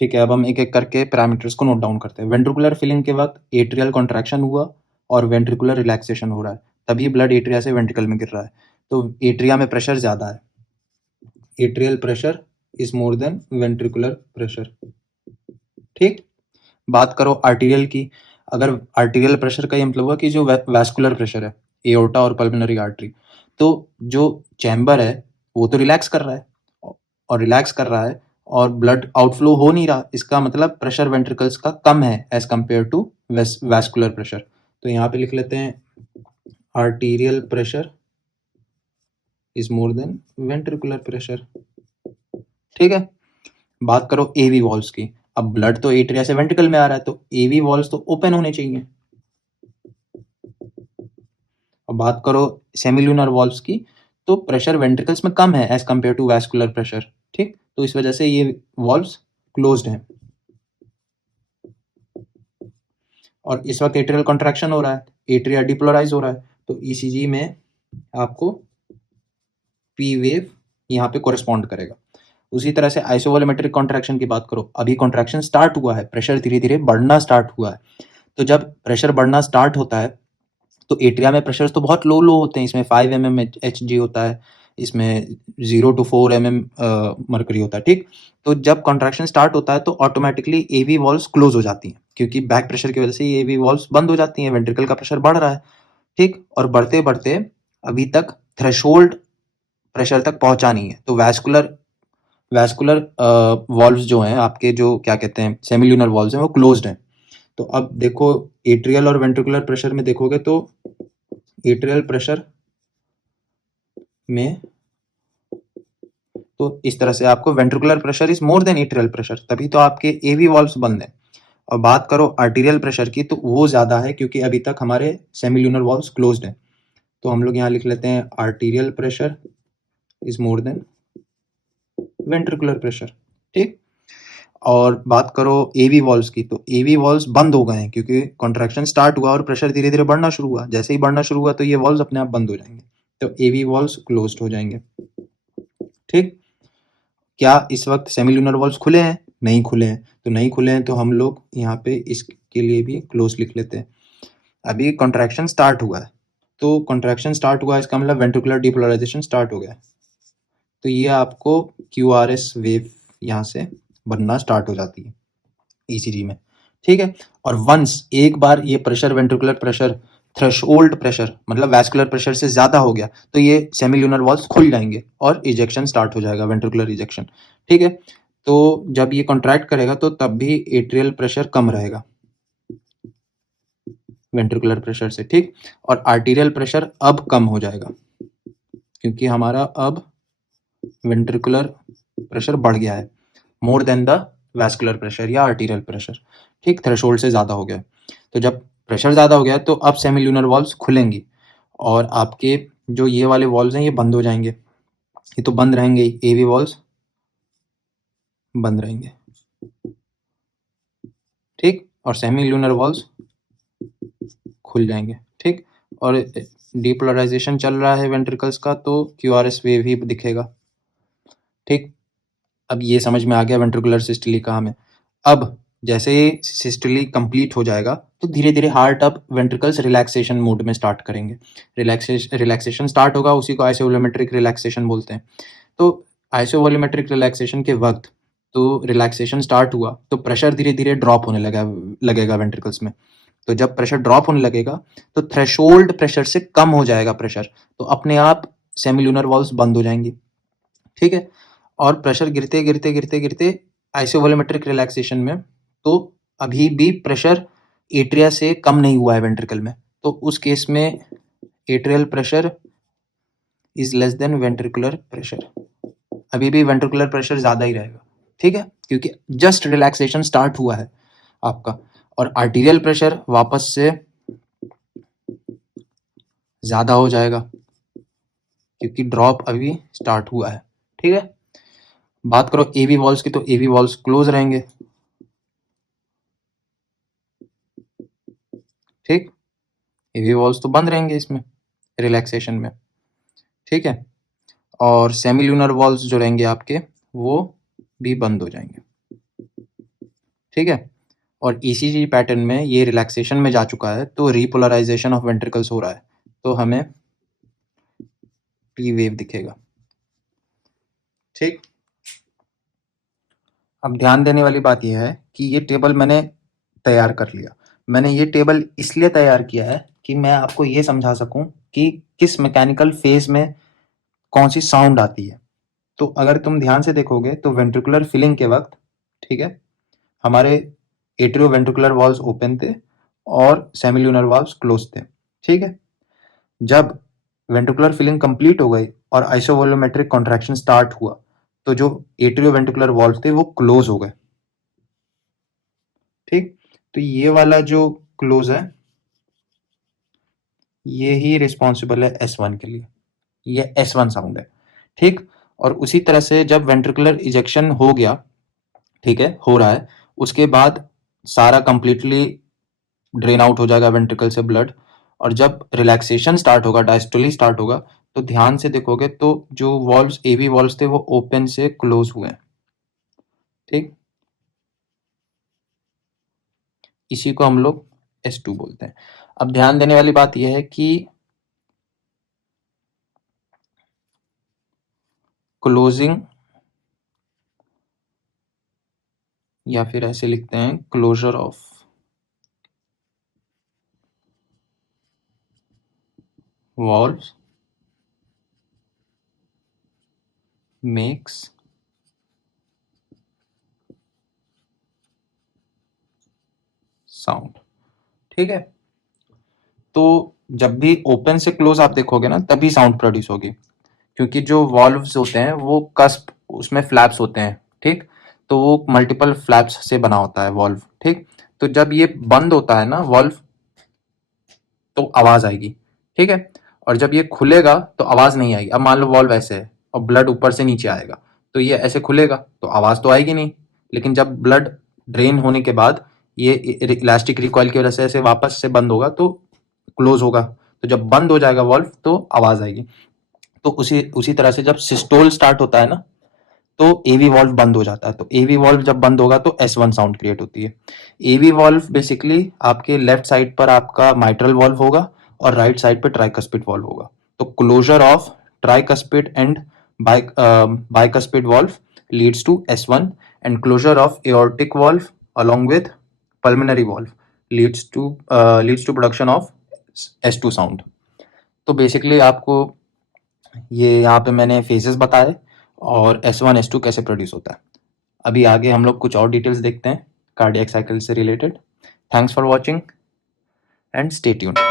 ठीक है, अब हम एक-एक करके पैरामीटर्स को नोट डाउन करते हैं। वेंट्रिकुलर फिलिंग के वक़्त एट्रियल कॉन्ट्रैक्शन हुआ और वेंट्रिकुलर रिलैक्सेशन हो रहा है, तभी ब्लड एट्रिया से वेंट्रिकल में गिर रहा है। तो एट्रिया में प्रेशर ज़्यादा है। Atrial pressure is more than ventricular pressure. ठीक? बात करो आर्टीरियल की। अगर आर्टीरियल प्रेशर का ये मतलब हुआ कि जो वैस्कुलर प्रेशर है, एओर्टा और पल्मोनरी आर्टरी, तो जो चैम्बर है वो तो रिलैक्स कर रहा है और रिलैक्स कर रहा है और ब्लड आउटफ्लो हो नहीं रहा। इसका मतलब प्रेशर वेंट्रिकल्स का कम है as compare to vascular pressure. तो यहाँ पे लिख लेते हैं arterial pressure is more than ventricular pressure. ठीक है, बात करो एवी वॉल्व्स की। अब ब्लड तो एट्रिया से वेंट्रिकल में आ रहा है, तो एवी वॉल्व्स तो ओपन होने चाहिए। अब बात करो सेमिल्यूनर वॉल्व्स की, तो प्रेशर वेंट्रिकल्स में कम है as compare to vascular pressure. ठीक, तो इस वजह से ये वॉल्व्स क्लोज्ड हैं और इस वक्त एट्रियल कॉन्ट्रैक्शन हो रहा है, एट्रिया डिपोलराइज हो रहा है, तो ईसीजी में आपको पी वेव यहाँ पे कोरिस्पॉन्ड करेगा। उसी तरह से आइसोवोलेमेट्रिक कॉन्ट्रैक्शन की बात करो, अभी कॉन्ट्रैक्शन स्टार्ट हुआ है, प्रेशर धीरे धीरे बढ़ना स्टार्ट हुआ है। तो जब प्रेशर बढ़ना स्टार्ट होता है तो एट्रिया में प्रेशर्स तो बहुत लो लो होते हैं, इसमें 5 mm HG होता है, इसमें 0 to 4 mm मर्करी होता है। ठीक, तो जब कॉन्ट्रैक्शन स्टार्ट होता है तो ऑटोमेटिकली एवी वॉल्व्स क्लोज हो जाती हैं, क्योंकि बैक प्रेशर की वजह से ये एवी वॉल्व्स बंद हो जाती हैं, वेंट्रिकल का प्रेशर बढ़ रहा है। ठीक, और बढ़ते बढ़ते अभी तक थ्रेशोल्ड प्रेशर तक पहुंचा नहीं है, तो वैस्कुलर वैस्कुलर वॉल्व्स जो हैं आपके, जो क्या कहते हैं सेमिल्यूनर वॉल्व्स हैं, वो क्लोज्ड हैं। तो अब देखो एट्रियल और वेंट्रिकुलर प्रेशर में देखोगे तो एट्रियल प्रेशर में तो इस तरह से आपको ventricular pressure is more then atrial pressure, तभी तो आपके एवी वॉल्व्स बंद हैं। और बात करो आर्टीरियल प्रेशर की, तो वो ज़्यादा है क्योंकि अभी तक हमारे सेमिल्यूनर वॉल्व्स क्लोज्ड हैं। तो हम लोग यहाँ लिख लेते हैं arterial pressure is more than ventricular pressure. ठीक, और बात करो एवी वॉल्व्स की, तो एवी वॉल्व्स बंद हो गए हैं क्योंकि कॉन्ट्रैक्शन स्टार्ट हुआ और प्रेशर धीरे धीरे बढ़ना शुरू हुआ। जैसे ही बढ़ना शुरू हुआ तो ये वॉल्व्स अपने आप बंद हो जाएंगे, तो एवी वॉल्व्स क्लोज्ड हो जाएंगे। ठीक, क्या इस वक्त सेमिल्यूनर वॉल्व्स खुले हैं? नहीं खुले हैं, तो नहीं खुले हैं तो हम लोग यहाँ पे इसके लिए भी क्लोज लिख लेते हैं। अभी कॉन्ट्रैक्शन स्टार्ट हुआ है, तो कॉन्ट्रैक्शन स्टार्ट हुआ है इसका मतलब वेंट्रिकुलर डिपोलराइजेशन स्टार्ट हो गया है, तो ये आपको QRS वेव यहाँ से बनना स्टार्ट हो जाती है ईसीजी में। ठीक है, और वंस एक बार ये pressure ventricular pressure threshold pressure मतलब वैस्कुलर प्रेशर से ज्यादा हो गया तो ये सेमिल्यूनर वॉल्व्स खुल जाएंगे और इजेक्शन स्टार्ट हो जाएगा, वेंट्रिकुलर इजेक्शन। ठीक है, तो जब ये कॉन्ट्रैक्ट करेगा तो तब भी एट्रियल प्रेशर कम रहेगा वेंट्रिकुलर प्रेशर से। ठीक, और आर्टीरियल प्रेशर अब कम हो जाएगा क्योंकि हमारा अब वेंट्रिकुलर प्रेशर बढ़ गया है more than the vascular pressure या आर्टीरियल प्रेशर। ठीक, थ्रेशोल्ड से ज़्यादा हो गया। तो जब प्रेशर ज़्यादा हो गया तो अब सेमिल्यूनर वॉल्व्स खुलेंगी और आपके जो ये वाले वॉल्व्स हैं ये बंद हो जाएंगे, ये तो बंद रहेंगे ही, एवी वॉल्व्स बंद रहेंगे। ठीक, और सेमिल्यूनर वॉल्व्स खुल जाएंगे। ठीक, और डीपोलराइजेशन चल रहा है वेंट्रिकल्स का तो QRS वेव ही दिखेगा। ठीक, अब ये समझ में आ गया वेंट्रिकुलर सिस्टोली कहाँ में। अब जैसे सिस्टोली कंप्लीट हो जाएगा तो धीरे धीरे हार्ट अब वेंट्रिकल्स रिलैक्सेशन मोड में स्टार्ट करेंगे। रिलैक्सेशन स्टार्ट होगा, उसी को आइसोवोल्यूमेट्रिक रिलैक्सेशन बोलते हैं। तो आइसोवोल्यूमेट्रिक रिलैक्सेशन के वक्त तो रिलैक्सेशन स्टार्ट हुआ तो प्रेशर धीरे धीरे ड्रॉप होने लगेगा वेंट्रिकल्स में। तो जब प्रेशर ड्रॉप होने लगेगा तो थ्रेशोल्ड प्रेशर से कम हो जाएगा प्रेशर, तो अपने आप सेमिल्यूनर वॉल्व्स बंद हो जाएंगी। ठीक है, और प्रेशर गिरते गिरते गिरते गिरते आइसोवोल्यूमेट्रिक रिलैक्सेशन में तो अभी भी प्रेशर एट्रिया से कम नहीं हुआ है वेंट्रिकल में, तो उस केस में atrial pressure is less than ventricular pressure, अभी भी वेंट्रिकुलर प्रेशर ज़्यादा ही रहेगा। ठीक है, क्योंकि जस्ट रिलैक्सेशन स्टार्ट हुआ है आपका, और आर्टीरियल प्रेशर वापस से ज़्यादा हो जाएगा क्योंकि ड्रॉप अभी स्टार्ट हुआ है। ठीक है, बात करो एवी वॉल्व्स की, तो एवी वॉल्व्स क्लोज रहेंगे। ठीक, एवी वॉल्व्स तो बंद रहेंगे इसमें रिलैक्सेशन में। ठीक है, और सेमिल्यूनर वॉल्व्स जो रहेंगे आपके वो भी बंद हो जाएंगे। ठीक है। और ईसीजी पैटर्न में ये रिलैक्सेशन में जा चुका है, तो रीपोलराइजेशन ऑफ वेंट्रिकल्स हो रहा है, तो हमें पी वेव दिखेगा। ठीक। अब ध्यान देने वाली बात यह है कि ये टेबल मैंने तैयार कर लिया। मैंने ये टेबल इसलिए तैयार किया है कि मैं आपको ये समझा सकूं कि किस मैकेनिकल फेज में कौन सी साउंड आती है। तो अगर तुम ध्यान से देखोगे तो वेंट्रिकुलर फिलिंग के वक्त, ठीक है, हमारे एट्रियोवेंट्रिकुलर वाल्व्स ओपन थे और सेमिल्यूनर वाल्व्स क्लोज थे। ठीक है। जब वेंट्रिकुलर फिलिंग कंप्लीट हो गई और आइसोवोल्यूमेट्रिक कॉन्ट्रैक्शन स्टार्ट हुआ, तो जो एट्रियोवेंट्रिकुलर वाल्व थे वो क्लोज हो गए। ठीक। तो ये वाला जो क्लोज है, ये ही रिस्पॉन्सिबल है S1 के लिए। ये S1 साउंड है। ठीक। और उसी तरह से जब वेंट्रिकुलर इजेक्शन हो गया, ठीक है, हो रहा है, उसके बाद सारा कंप्लीटली ड्रेन आउट हो जाएगा वेंट्रिकल से ब्लड, और जब रिलैक्सेशन स्टार्ट होगा, डायस्टोली स्टार्ट होगा, तो ध्यान से देखोगे तो जो वॉल्व्स, एवी वॉल्व्स थे, वो ओपन से क्लोज हुए हैं। ठीक। इसी को हम लोग S2 बोलते हैं। अब ध्यान देने वाली बात यह है कि क्लोजिंग, या फिर ऐसे लिखते हैं closure of valves makes sound. ठीक है। तो जब भी ओपन से क्लोज आप देखोगे ना, तभी साउंड प्रोड्यूस होगी, क्योंकि जो वॉल्व्स होते हैं वो कस्प, उसमें फ्लैप्स होते हैं। ठीक। तो वो मल्टीपल फ्लैप्स से बना होता है वॉल्व। ठीक। तो जब ये बंद होता है ना वॉल्व, तो आवाज आएगी। ठीक है। और जब ये खुलेगा तो आवाज नहीं आएगी। अब मान लो वॉल्व ऐसे है और ब्लड ऊपर से नीचे आएगा, तो ये ऐसे खुलेगा तो आवाज तो आएगी नहीं। लेकिन जब ब्लड ड्रेन होने के बाद ये इलास्टिक रिकॉइल की वजह से ऐसे वापस से बंद होगा, तो क्लोज होगा। तो जब बंद हो जाएगा वॉल्व तो आवाज आएगी। तो उसी उसी तरह से जब सिस्टोल स्टार्ट होता है ना, तो एवी वॉल्व बंद हो जाता है। तो एवी वॉल्व जब बंद होगा तो S1 साउंड क्रिएट होती है। एवी वॉल्व बेसिकली आपके लेफ्ट साइड पर आपका माइट्रल वॉल्व होगा और राइट साइड पे ट्राइकस्पिड वॉल्व होगा। तो closure of tricuspid and bicuspid valve leads to S1, and closure of aortic valve along with pulmonary valve leads to production of S2 sound। तो basically आपको ये यहाँ पे मैंने फेजेस बताए और S1 S2 कैसे प्रोड्यूस होता है। अभी आगे हम लोग कुछ और डिटेल्स देखते हैं कार्डियक साइकिल से related. Thanks for watching and stay tuned.